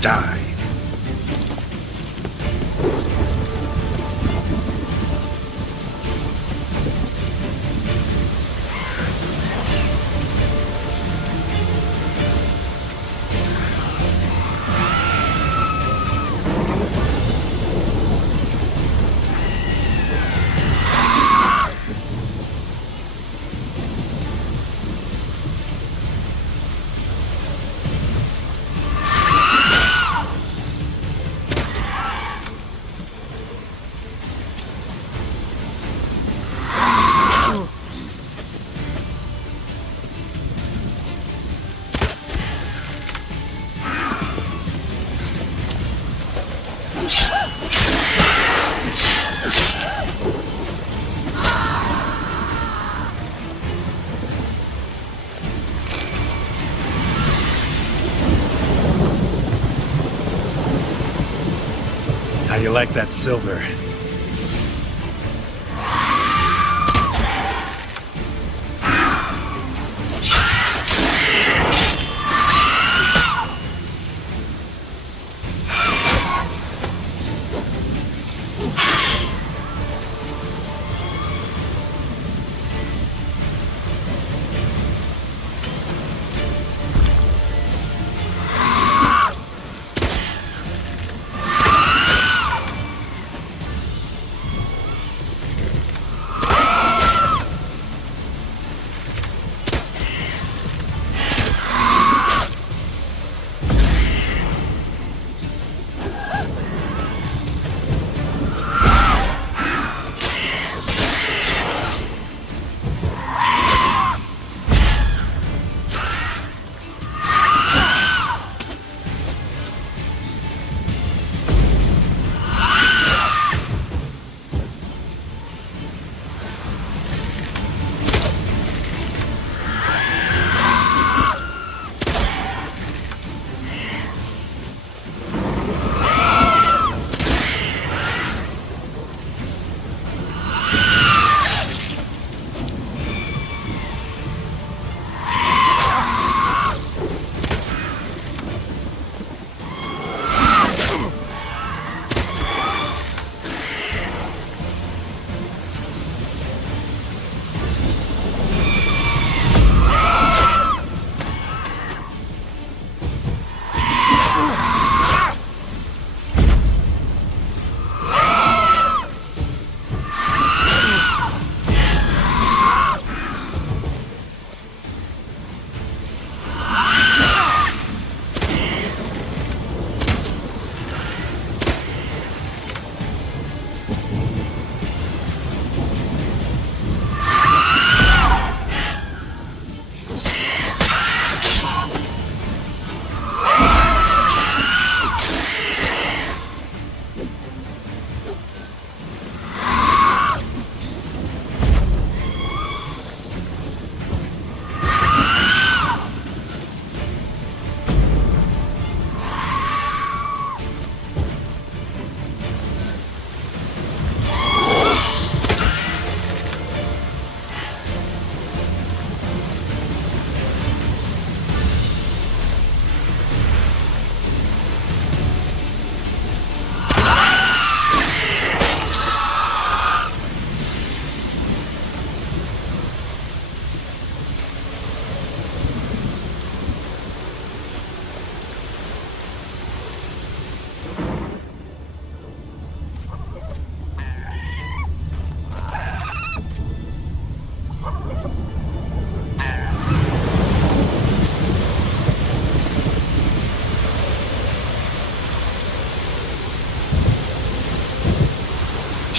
Die. How you like that silver?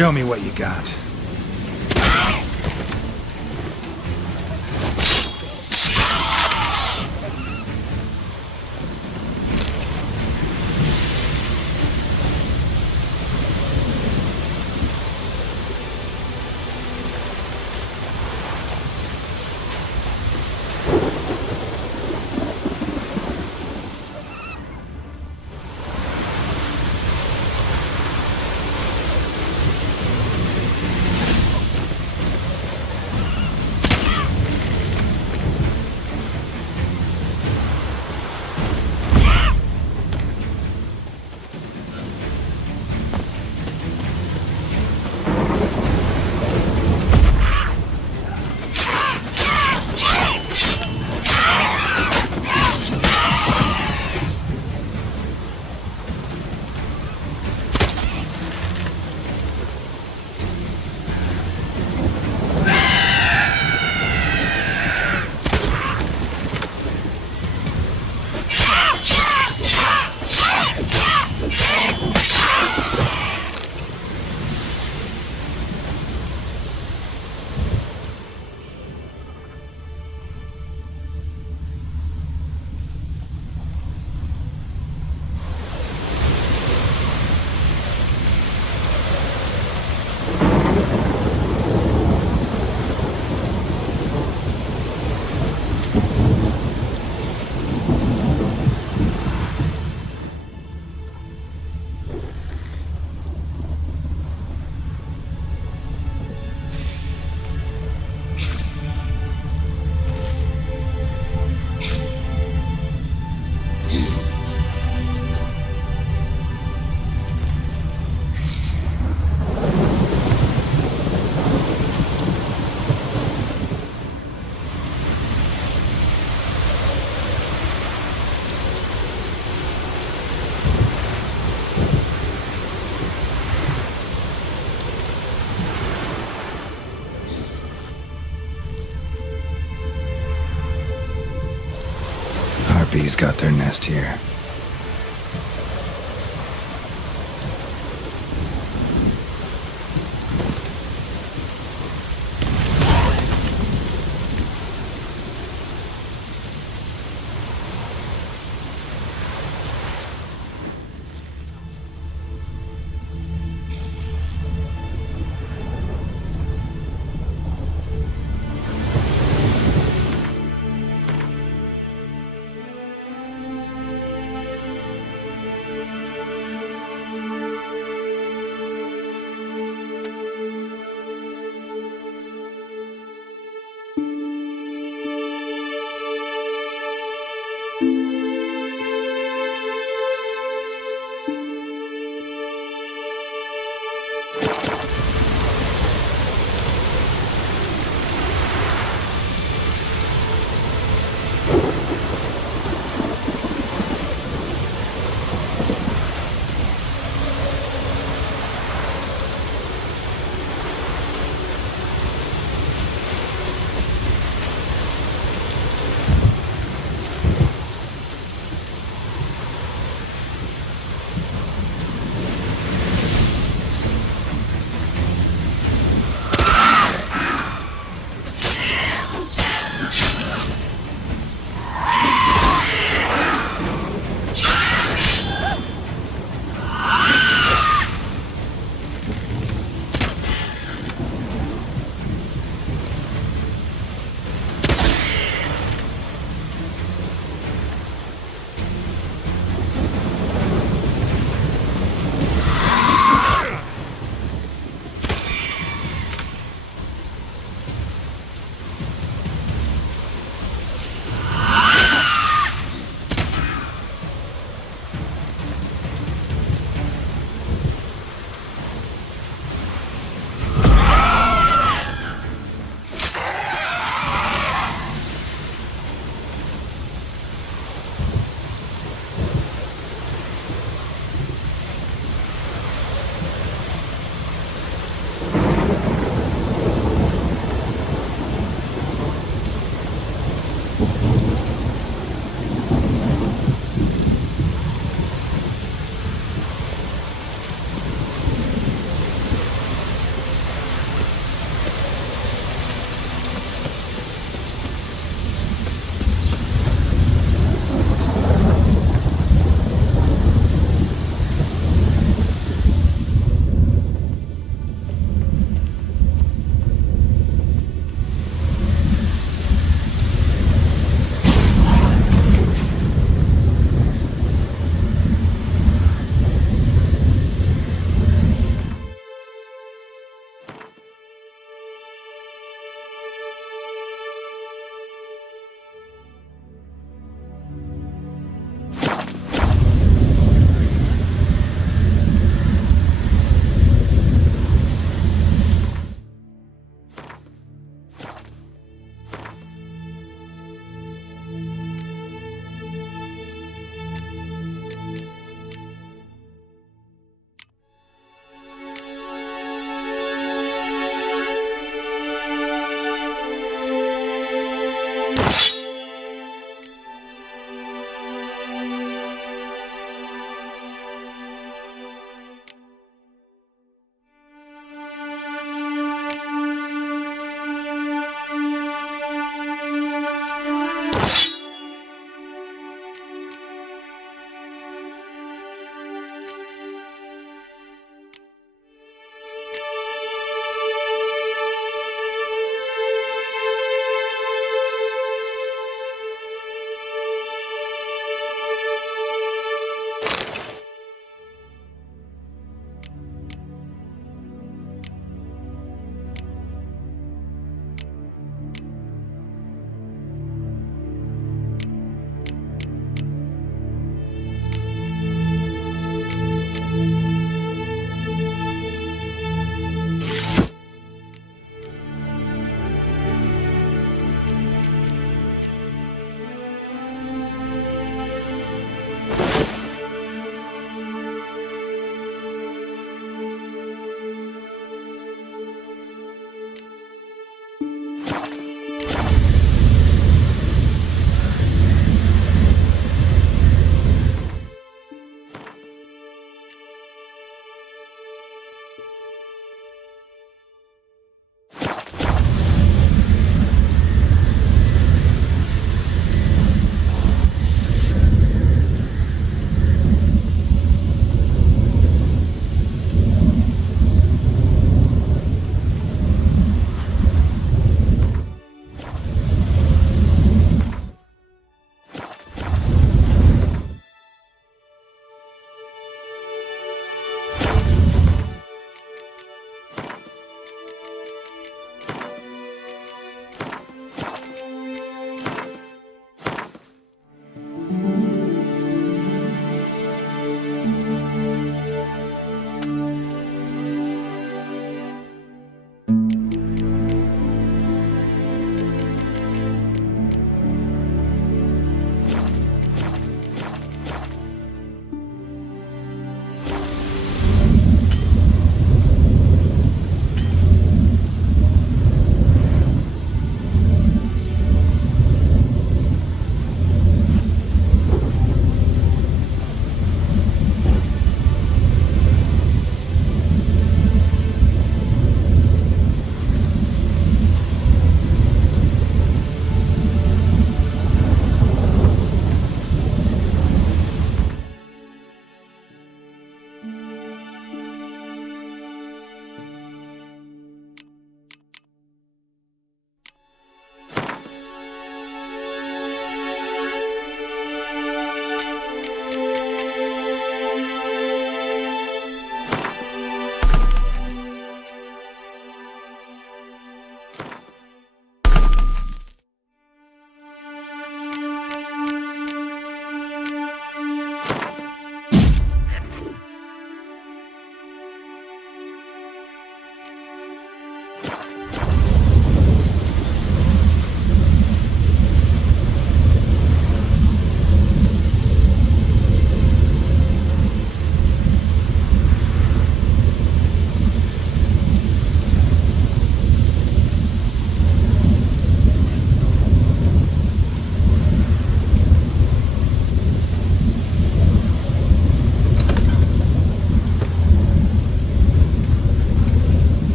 Show me what you got. bees got their nest here.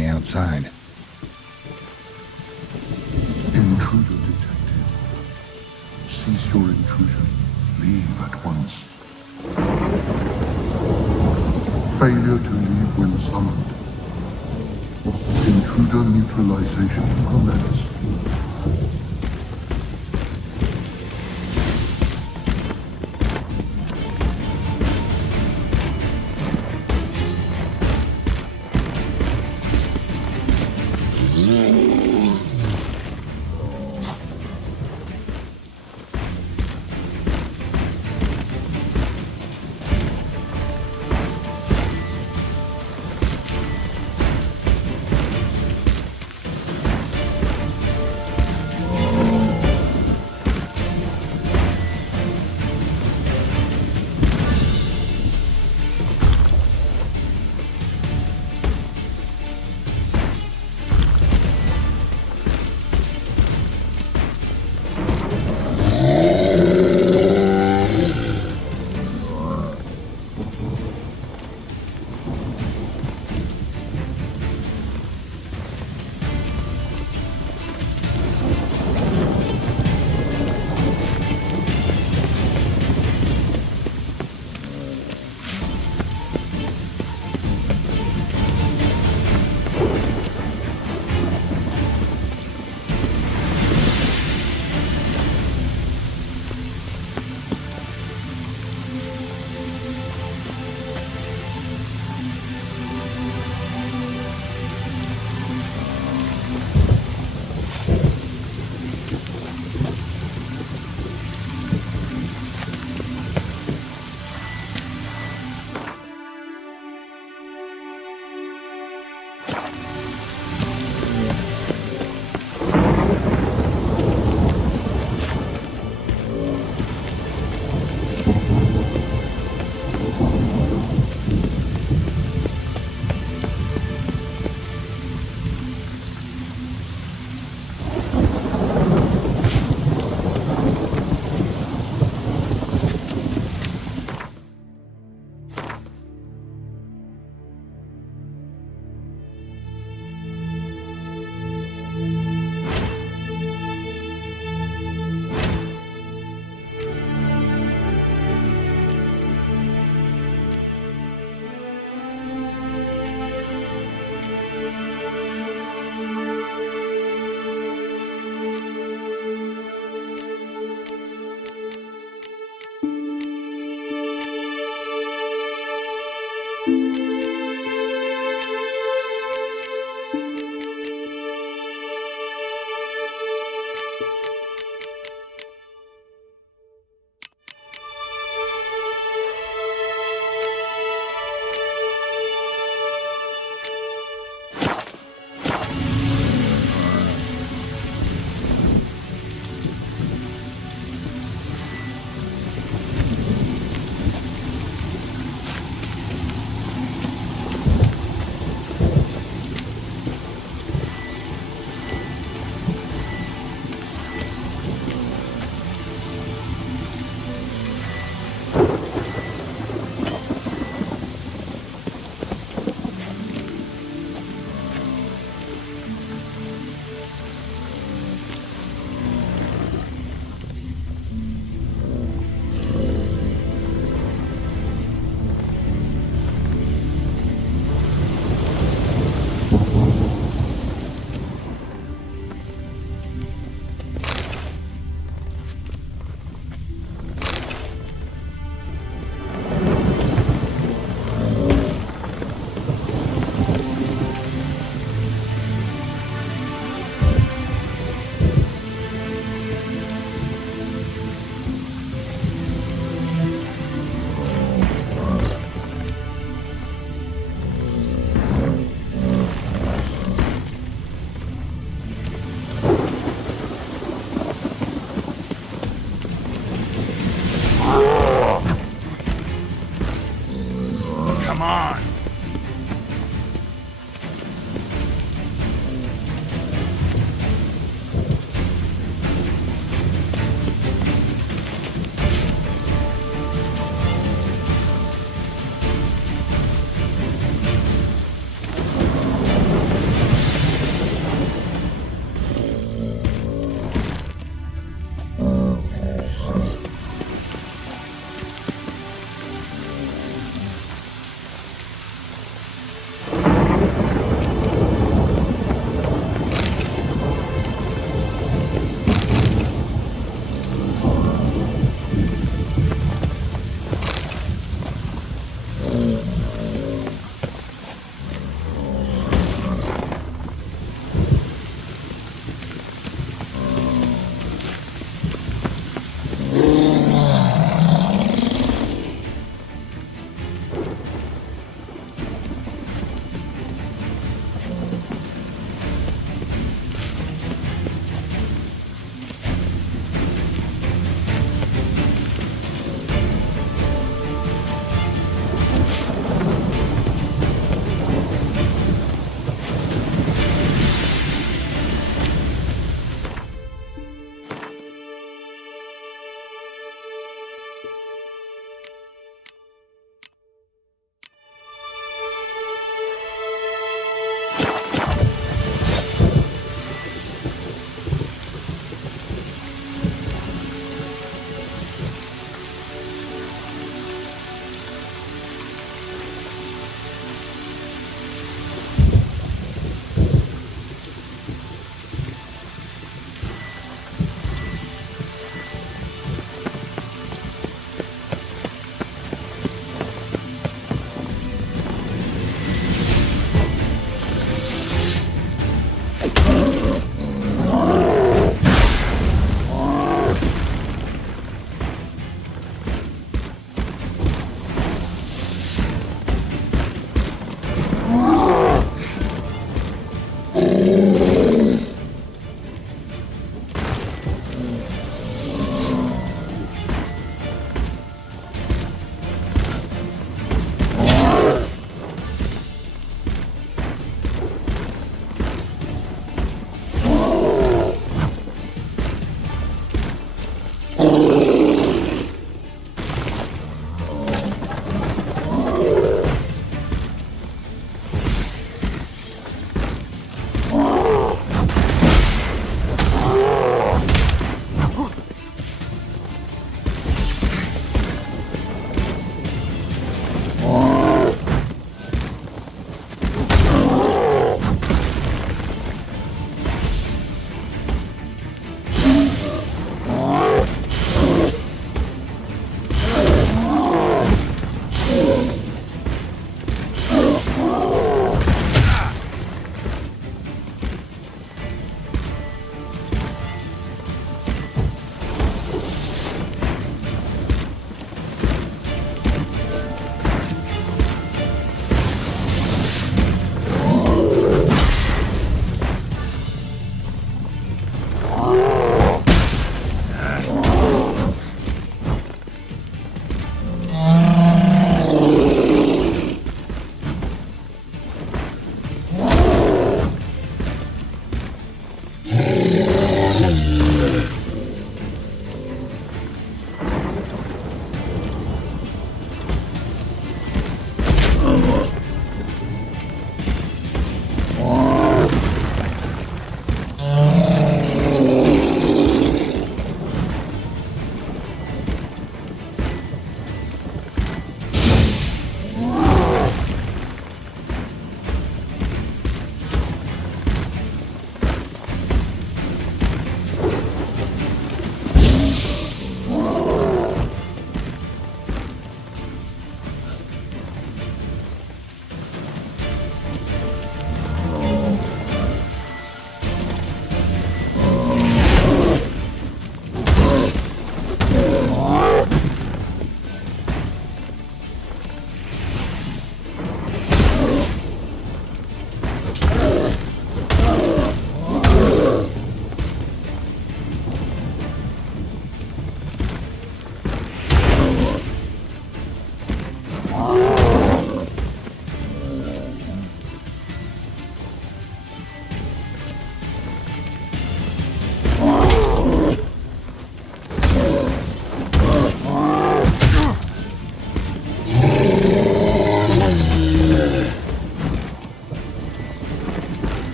the outside. Intruder detected. Cease your intrusion. Leave at once. Failure to leave when summoned. Intruder neutralization commence.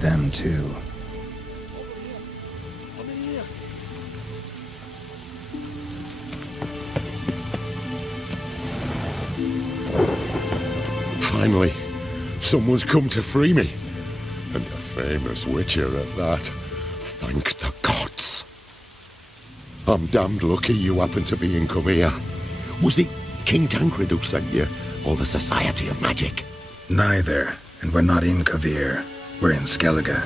Them too. Finally, someone's come to free me. And a famous witcher at that. Thank the gods. I'm damned lucky you happen to be in Kovir. Was it King Tancred who sent you, or the Society of Magic? Neither, and we're not in Kovir. We're in Skellige.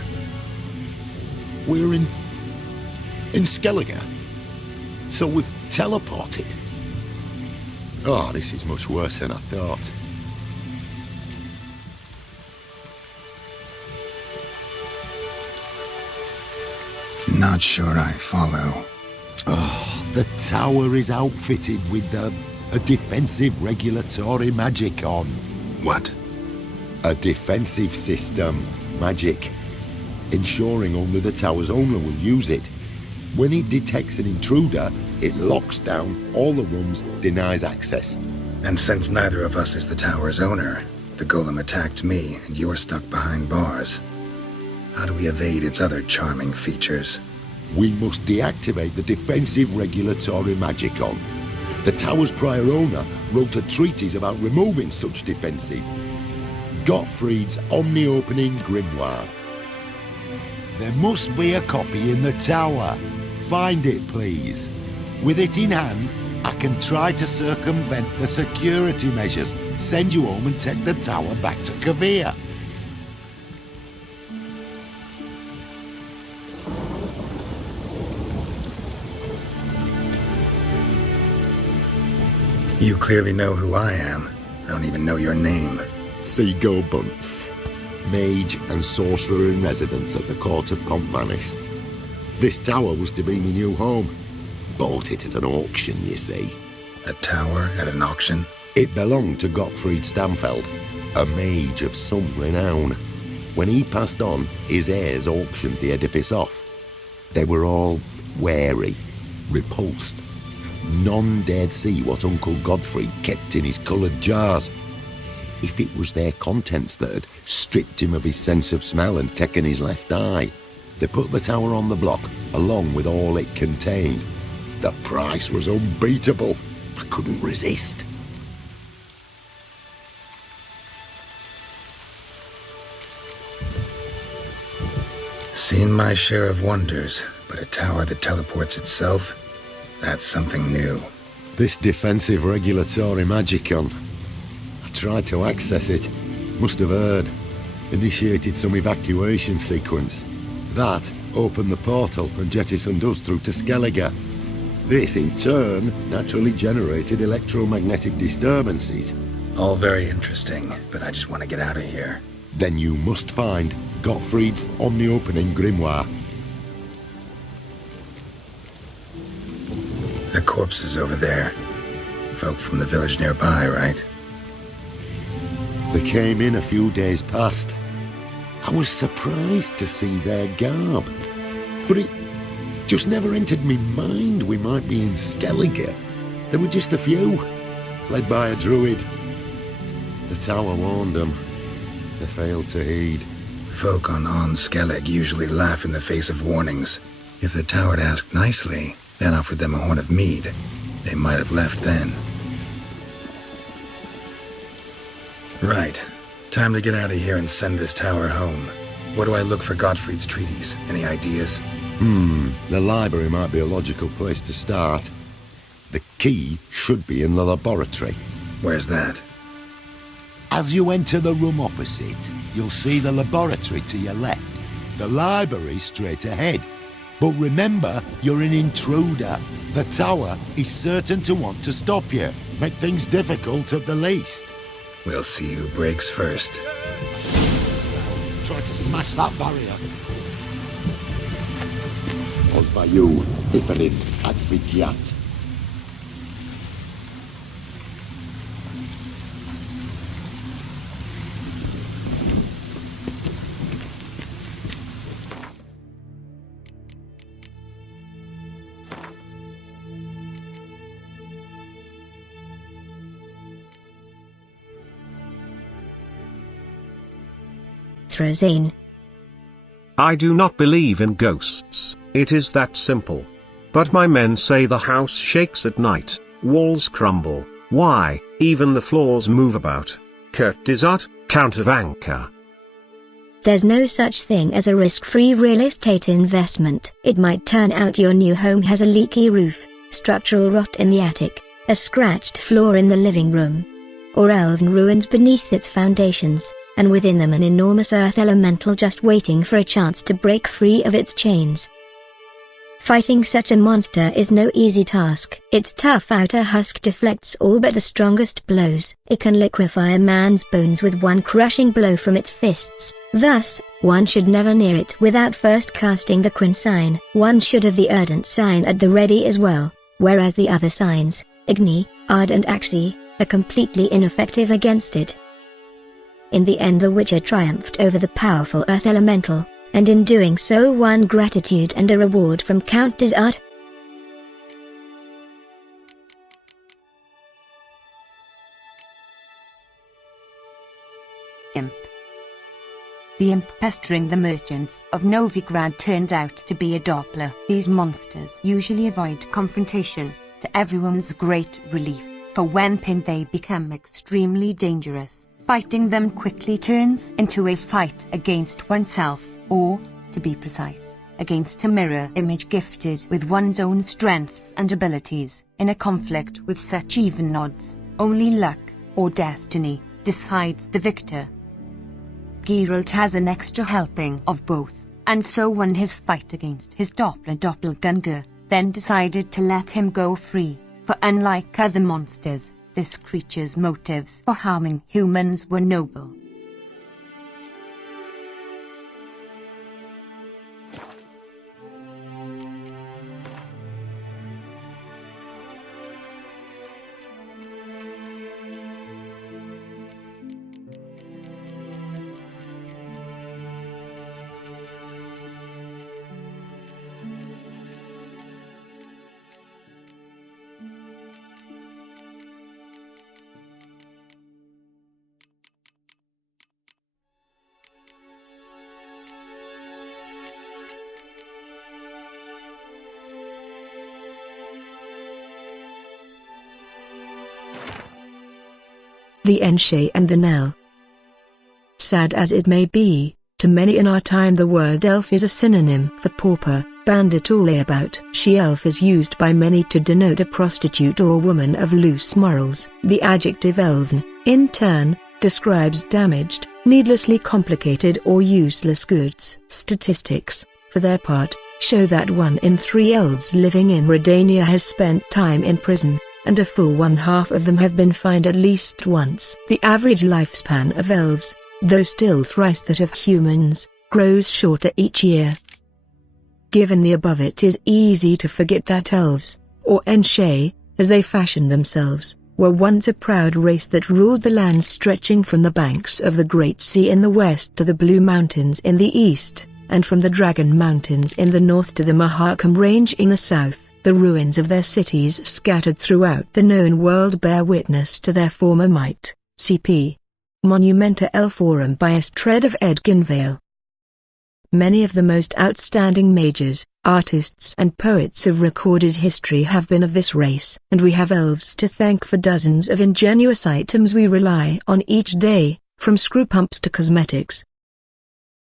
We're in Skellige? So we've teleported? Oh, this is much worse than I thought. Not sure I follow. Oh, the tower is outfitted with a defensive regulatory magic on. What? A defensive system. Magic. Ensuring only the tower's owner will use it. When it detects an intruder, it locks down all the rooms, denies access. And since neither of us is the tower's owner, the golem attacked me and you're stuck behind bars. How do we evade its other charming features? We must deactivate the defensive regulatory magic on. The tower's prior owner wrote a treatise about removing such defenses. Gottfried's omni-opening grimoire. There must be a copy in the tower. Find it, please. With it in hand, I can try to circumvent the security measures, send you home and take the tower back to Kovir. You clearly know who I am. I don't even know your name. Seagull Bunce, mage and sorcerer in residence at the court of Compvanis. This tower was to be my new home. Bought it at an auction, you see. A tower at an auction? It belonged to Gottfried Stamfeld, a mage of some renown. When he passed on, his heirs auctioned the edifice off. They were all wary, repulsed. None dared see what Uncle Godfrey kept in his coloured jars. If it was their contents that had stripped him of his sense of smell and taken his left eye, they put the tower on the block, along with all it contained. The price was unbeatable. I couldn't resist. Seen my share of wonders, but a tower that teleports itself? That's something new. This defensive regulatory magicon. I tried to access it. Must have heard. Initiated some evacuation sequence. That opened the portal and jettisoned us through to Skellige. This, in turn, naturally generated electromagnetic disturbances. All very interesting, but I just want to get out of here. Then you must find Gottfried's omni-opening grimoire. The corpses over there. Folk from the village nearby, right? They came in a few days past. I was surprised to see their garb. But it just never entered me mind we might be in Skellige. There were just a few, led by a druid. The tower warned them. They failed to heed. Folk on Aen Seidhe usually laugh in the face of warnings. If the tower had asked nicely, then offered them a horn of mead, they might have left then. Right. Time to get out of here and send this tower home. Where do I look for Gottfried's treatise? Any ideas? The library might be a logical place to start. The key should be in the laboratory. Where's that? As you enter the room opposite, you'll see the laboratory to your left. The library straight ahead. But remember, you're an intruder. The tower is certain to want to stop you. Make things difficult at the least. We'll see who breaks first. Try to smash that barrier. Ozvayu, Iferis, Advikiat. Therazane. I do not believe in ghosts, it is that simple. But my men say the house shakes at night, walls crumble, why, even the floors move about. Kurt Desart, Count of Anchor. There's no such thing as a risk-free real estate investment. It might turn out your new home has a leaky roof, structural rot in the attic, a scratched floor in the living room, or elven ruins beneath its foundations, and within them an enormous earth elemental just waiting for a chance to break free of its chains. Fighting such a monster is no easy task. Its tough outer husk deflects all but the strongest blows. It can liquefy a man's bones with one crushing blow from its fists. Thus, one should never near it without first casting the Quinn sign. One should have the Ardent sign at the ready as well, whereas the other signs, Igni, Ard and Axi, are completely ineffective against it. In the end the Witcher triumphed over the powerful earth elemental, and in doing so won gratitude and a reward from Count Desart. Imp. The imp pestering the merchants of Novigrad turned out to be a Doppler. These monsters usually avoid confrontation, to everyone's great relief, for when pinned they become extremely dangerous. Fighting them quickly turns into a fight against oneself, or, to be precise, against a mirror image gifted with one's own strengths and abilities. In a conflict with such even odds, only luck, or destiny, decides the victor. Geralt has an extra helping of both, and so won his fight against his doppelganger, then decided to let him go free, for unlike other monsters, this creature's motives for harming humans were noble. The Enshe and the Nell. Sad as it may be, to many in our time the word elf is a synonym for pauper, bandit or layabout. She-elf is used by many to denote a prostitute or woman of loose morals. The adjective elven, in turn, describes damaged, needlessly complicated or useless goods. Statistics, for their part, show that 1 in 3 elves living in Rerdania has spent time in prison, and a full 1/2 of them have been fined at least once. The average lifespan of elves, though still thrice that of humans, grows shorter each year. Given the above, it is easy to forget that elves, or Enshe, as they fashion themselves, were once a proud race that ruled the lands stretching from the banks of the Great Sea in the west to the Blue Mountains in the east, and from the Dragon Mountains in the north to the Mahakam Range in the south. The ruins of their cities scattered throughout the known world bear witness to their former might. CP Monumenta Elforum by Estred of Edginvale. Many of the most outstanding mages, artists and poets of recorded history have been of this race, and we have elves to thank for dozens of ingenious items we rely on each day, from screw pumps to cosmetics.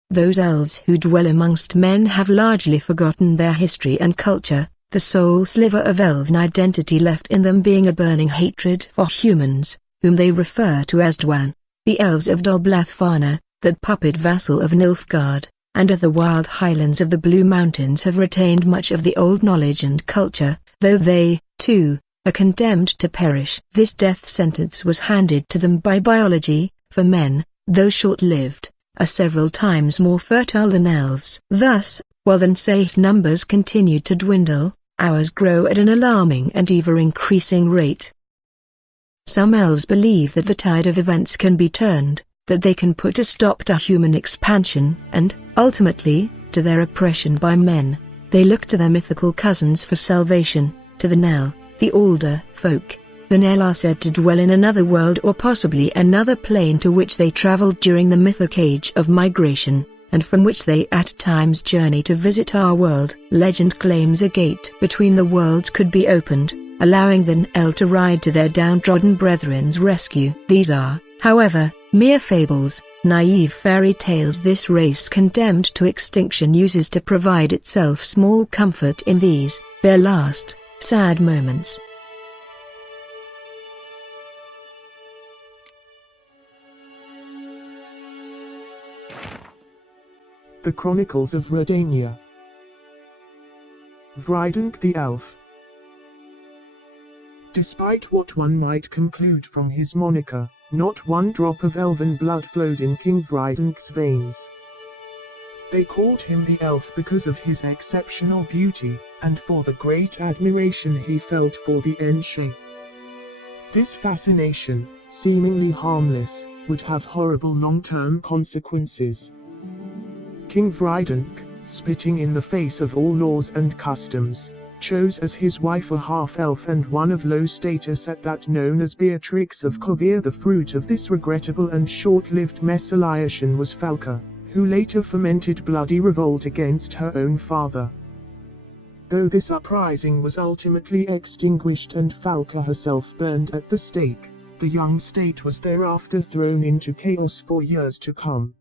Those elves who dwell amongst men have largely forgotten their history and culture, the sole sliver of elven identity left in them being a burning hatred for humans, whom they refer to as Dwan, the elves of Dolblathfana, that puppet vassal of Nilfgaard, and of the wild highlands of the Blue Mountains have retained much of the old knowledge and culture, though they, too, are condemned to perish. This death sentence was handed to them by biology, for men, though short-lived, are several times more fertile than elves. Thus, while Aen Seidhe's numbers continued to dwindle, ours grow at an alarming and ever-increasing rate. Some elves believe that the tide of events can be turned, that they can put a stop to human expansion and, ultimately, to their oppression by men. They look to their mythical cousins for salvation, to the Nell, the older folk. The Nell are said to dwell in another world or possibly another plane to which they traveled during the mythic age of migration, and from which they at times journey to visit our world. Legend claims a gate between the worlds could be opened, allowing the Aen Elle to ride to their downtrodden brethren's rescue. These are, however, mere fables, naive fairy tales this race condemned to extinction uses to provide itself small comfort in these, their last, sad moments. The Chronicles of Rerdania. Vridank the Elf. Despite what one might conclude from his moniker, not one drop of elven blood flowed in King Vridank's veins. They called him the Elf because of his exceptional beauty, and for the great admiration he felt for the Aen Seidhe. This fascination, seemingly harmless, would have horrible long-term consequences. King Vridank, spitting in the face of all laws and customs, chose as his wife a half-elf and one of low status at that known as Beatrix of Kovir. The fruit of this regrettable and short-lived methylation was Falca, who later fomented bloody revolt against her own father. Though this uprising was ultimately extinguished and Falca herself burned at the stake, the young state was thereafter thrown into chaos for years to come.